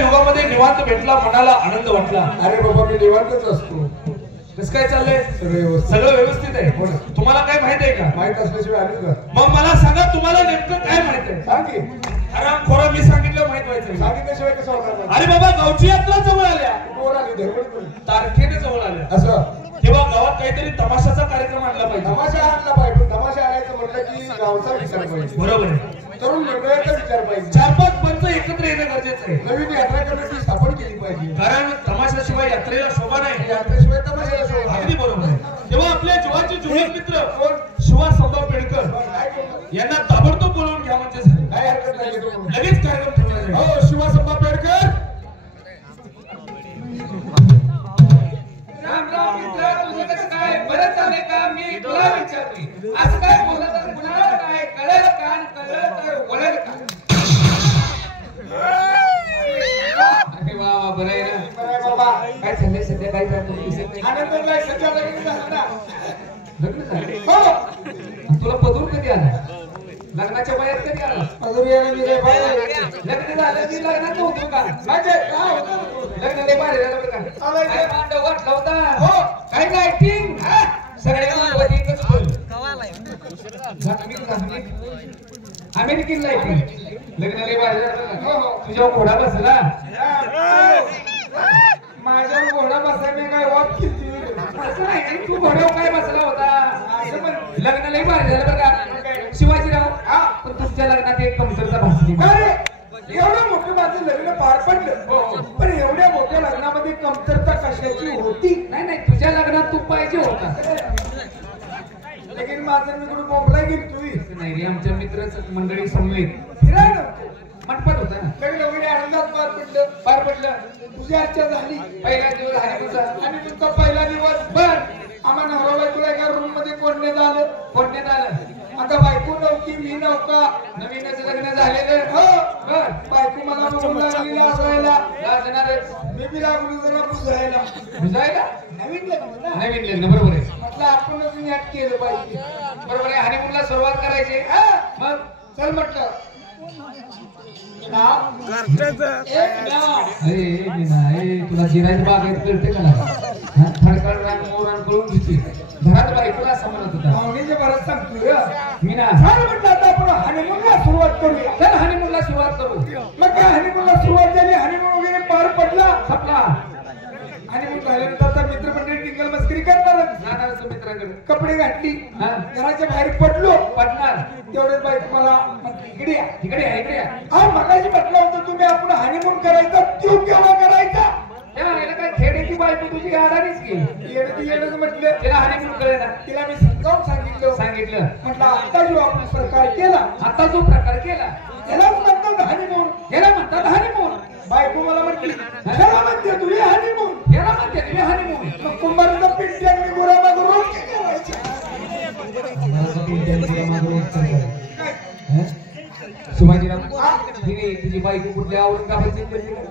युगामध्ये निवांत भेटला, मनाला आनंद वाटला. अरे बाबा मी निवांतच असतो. कसं काय चाललंय? सगळं व्यवस्थित आहे. तुम्हाला काय माहित आहे का? माहित असल्याशिवाय आली का? मग मला सांगा, तुम्हाला नेमकं काय माहित आहे? सांग की. आराम खोरा मी सांगितलं माहित व्हायचं. सांगितल्याशिवाय कसं होणार? अरे बाबा, गावची यात्रा जवळ आल्या, तारखेने जवळ आल्या असं तेव्हा गावात काहीतरी तमाशाचा कार्यक्रम आणला पाहिजे. तमाशा आणला पाहिजे. तमाशा आणायचं म्हटलं की गावचा विचार पाहिजे. बरोबर आहे. तरुण मंडळाचा विचार पाहिजे. 4-5 पंच एकत्र येणं गरजेचं आहे. नवीन यात्रा करण्याची स्थापन केली पाहिजे. कारण तमाशाशिवाय यात्रेला शोभा नाही. यात्रेशिवाय तमाशाला शोभा. अगदी बरोबर आहे. तेव्हा आपल्या जीवाचे जुने मित्र शिवासंबा पेडकर यांना ताबडतोब बोलवून घ्या म्हणजे झालं. काय हरकत नाही. लगेच कार्यक्रम ठेवला जाईल. हो, शिवासंबा पेडकर. राम राम मित्र, तुझं कसं काय? बरं चाललंय का? मी तुला विचारते, असं काय बोलत आहे? कुणाला काय कळलं का? कळलं तर वळलं का? अरे वा वा, बरं आहे ना बाबा काय चाललंय सध्या? काय चाललंय? आनंद नाही. सध्या लग्न झालं ना. लग्न झालं? हो, तुला पदूर कधी आला? लग्नाच्या वयात कधी आला? अजून यायला मी काय बाहेर. लग्न झालं की लग्नात होतो का? म्हणजे काय होतं? लग्न लय भारी झालं बरं का? चालायचं. काय मांडव वाटला होता? हो. काय लाइटिंग? सगळ्या मानवती एकच बोल. American lighting. लग्न लय भारी झालं बरं का? तुझ्या घोडा बसला. माझ्यावर घोडा बसायला काय वाट किती. असं नाही, तू घोड्यावर काय बसला होता? लग्न लय भारी झालं बरं का? शिवाजीराव, पण तुमच्या लग्नात एक कमतरता भासली. एवढं मोठं माझं लग्न पार पडलं, पण एवढ्या मोठ्या लग्नामध्ये कमतरता कशाची होती? नाही नाही, तुझ्या लग्नात तू पाहिजे होता. लेकिन माझं मी कुठे बोंबला गेली तुम्ही नाही रे, आमच्या मित्रच मंडळी समवेत फिरायला मंडपात होता ना. लग्न वगैरे आनंदात पार पडलं. तुझी अर्चा झाली. पहिला दिवस आहे तुझा. आणि तुमचा पहिला दिवस. बर, आम्हा नवरा तुला एका रूम मध्ये कोणण्यात आलं. कोणण्यात आलं? आता बायको नव्हती, मी नव्हता. नवीनच लग्न झालेलं. हो, बर, बायको मला बघून लागली लाजायला. लाजणारच. मी बी लागलो जरा बुजायला. बुजायला? नवीन लग्न ना. नवीन लग्न, बरोबर आहे. म्हटलं आपणच नाट केलं पाहिजे. बरोबर आहे. हनीमूनला सुरुवात करायची. मग चल म्हटलं. तुला जिरायचं बागायत कळते का? खडखड रान मोरान कळून घेते. घरात बायकोला असं म्हणत होता. पाहुणीच्या भरात सांगतोय मी ना. चल म्हटलं आता आपण हनीमूनला सुरुवात करूया. चल हनीमूनला सुरुवात करू. मग काय हनीमूनला सुरुवात झाली. हनीमून वगैरे पार पडला. संपला. हनीमून झाल्यानंतर आता मित्रमंडळी टिंगल मस्करी करणारच. जाणारच मित्रांकडे. कपडे घातली. हा. घराच्या बाहेर पडलो. पडणार. तेवढेच बाईक मला म्हटली, इकडे या. इकडे या, इकडे या. मगाशी म्हटलं होतं तुम्ही आपण हनीमून करायचा. त्यो केव्हा करायचा? तेव्हा याला काय खेड्याची बायको तुझी आडानीच की. येणं म्हटलं. तिला हनीमून कळे ना. तिला मी समजावून सांगितलं. म्हटलं आता जो आपण प्रकार केला, आता जो प्रकार केला यालाच म्हणतात हनीमून. याला म्हणतात हनीमून. बायको मला म्हटली, याला म्हणते तुझी हनीमून. याला म्हणते तुम्ही हनीमून. मग कुंभाराचा पिंटी आणि गुरामा रोज केवायची. शिवाजीराव, तिने तुझी बायको कुठल्या औरंगाबादची पडली का?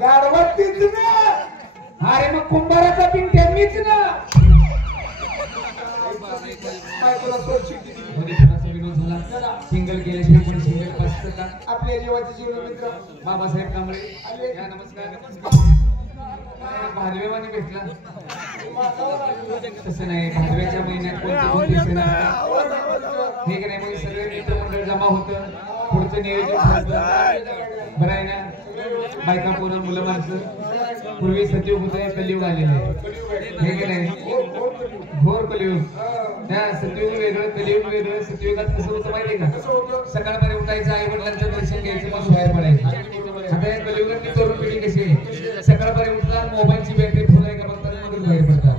गाडवात तीच ना. अरे मग कुंभाराचा पिंट्या मीच ना. बायकोला सोडची दिली. विनोद झाला. सिंगल केल्याशिवाय कोणी सिंगल बसतं का? आपल्या जीवाचे जीवन मित्र बाबासाहेब कांबळे या, नमस्कार. भादवेवाने भेटला. तसं नाही, भादव्याच्या महिन्यात कोणते सण असतात हे की नाही. मग सगळे मित्रमंडळ जमा होतं. पुढचं नियोजन ठरतं. बरं आहे ना. बायका पोरं मुलं माणसं. पूर्वी सतयुग होतं, कलियुग आलेलं आहे हे की नाही. घोर कलियुग. त्या सतयुग वेगळं, कलियुग वेगळं. सतयुगात कसं होतं माहितीये का? सकाळपर्यंत उठायचं, आई वडिलांचं दर्शन घ्यायचं, मग बाहेर पडायचं. आता या कलियुगातली तरुण पिढी कशी आहे? सकाळपर्यंत उठला, मोबाईलची बॅटरी फुल आहे का बघतात, मग बाहेर पडतात.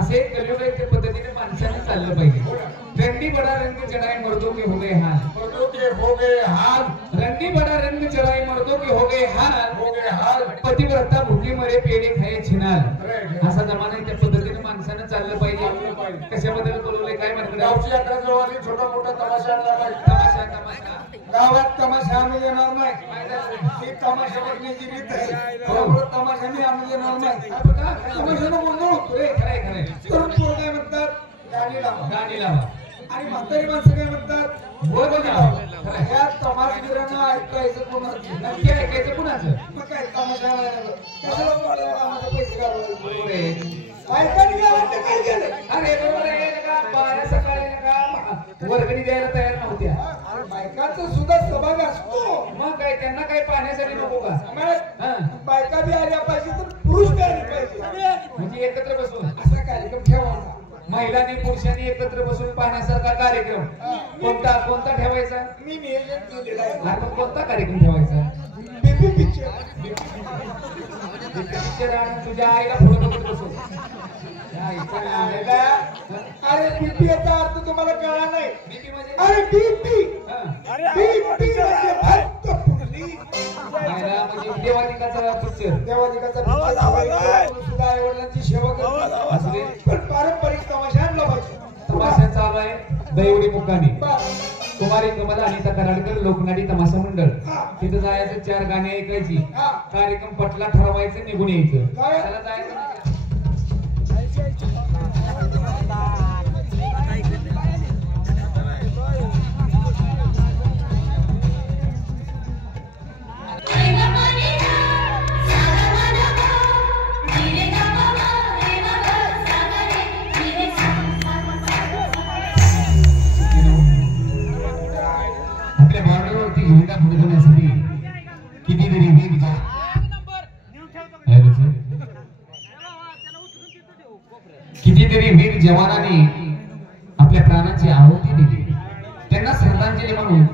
असे कलियुग आहे. त्या पद्धतीने माणसाने चाललं पाहिजे. रंडी बडा रंग चढ़ाई मर्दों के हो गए हाल. मर्दों के हो गए हाल. रंडी बडा रंग चढ़ाई मर्दों के हो गए हाल. हो गए हाल. पतिव्रता भुकी मरे पेढे खाये छिनाल. असा जमाना आहे. त्या पद्धतीने माणसानं चाललं पाहिजे. कशाबद्दल बोलवलंय काय म्हणतात? गावची यात्रा जवळ आली. छोटा मोठा तमाशा आणला पाहिजे. तमाशा तमाशा. गावात तमाशा आम्ही येणार नाही. ही तमाशा बघण्याची रीत आहे. तमाशाने आम्ही येणार नाही. तमाशानं गोंधळ होतोय. खरंय खरंय. तरुण पोरं काय म्हणतात? गाणी लावा. गाणी लावा. आणि म्हातारी माणसं काय म्हणतात? बोल लावा. या तमाशगिरांना ऐकायचं कोणाचं? नक्की ऐकायचं कुणाचं? मग काय कशाला माझे पैसे घालवायचे? बरोबर आहे. बायकांनी गावात काय केलं? अरे बरोबर आहे का बाया सकाळी का वर्गणी द्यायला तयार नव्हत्या. अरे बायकांचा सुद्धा सहभाग असतो. मग काय त्यांना काही पाहण्यासाठी नको का? हा. बायका बी आल्या पाहिजे तर पुरुष बी आले पाहिजे. म्हणजे एकत्र बसून असा कार्यक्रम ठेवावा. महिलांनी पुरुषांनी एकत्र बसून पाहण्यासारखा कार्यक्रम कोणता ठेवायचा? मी नियोजन केलेलं आहे. आपण कोणता कार्यक्रम ठेवायचा? Baby picture. पिक्चर आणि तुझ्या आईला पुढे बघत बसू. अरे बीपी याचा अर्थ तुम्हाला कळला नाही. बीपी म्हणजे अरे बीपी हा. बीपी म्हणजे फक्त फुगली. म्हणजे देवादिकाचा पिक्चर. देवादिकाचा पिक्चर सुद्धा आई वडिलांची सेवा करतो. असू दे. पण पारंपरिक तमाशा आणला पाहिजे. तमाशा चालू आहे दैवडी मुक्कामी. बरं. कुमारी कमला अनिता कराडकर लोकनाटी तमाशा मंडळ. हा. तिथं जायचं 4 गाणी ऐकायची. हा. कार्यक्रम पटला ठरवायचं निघून यायचं. काय? त्याला जायचं. आपल्या बॉर्डरवरती झेंडा फडकवण्यासाठी कितीतरी वीर कितीतरी वीर जवानांनी आपल्या प्राणाची आहुती दिली. त्यांना श्रद्धांजली म्हणून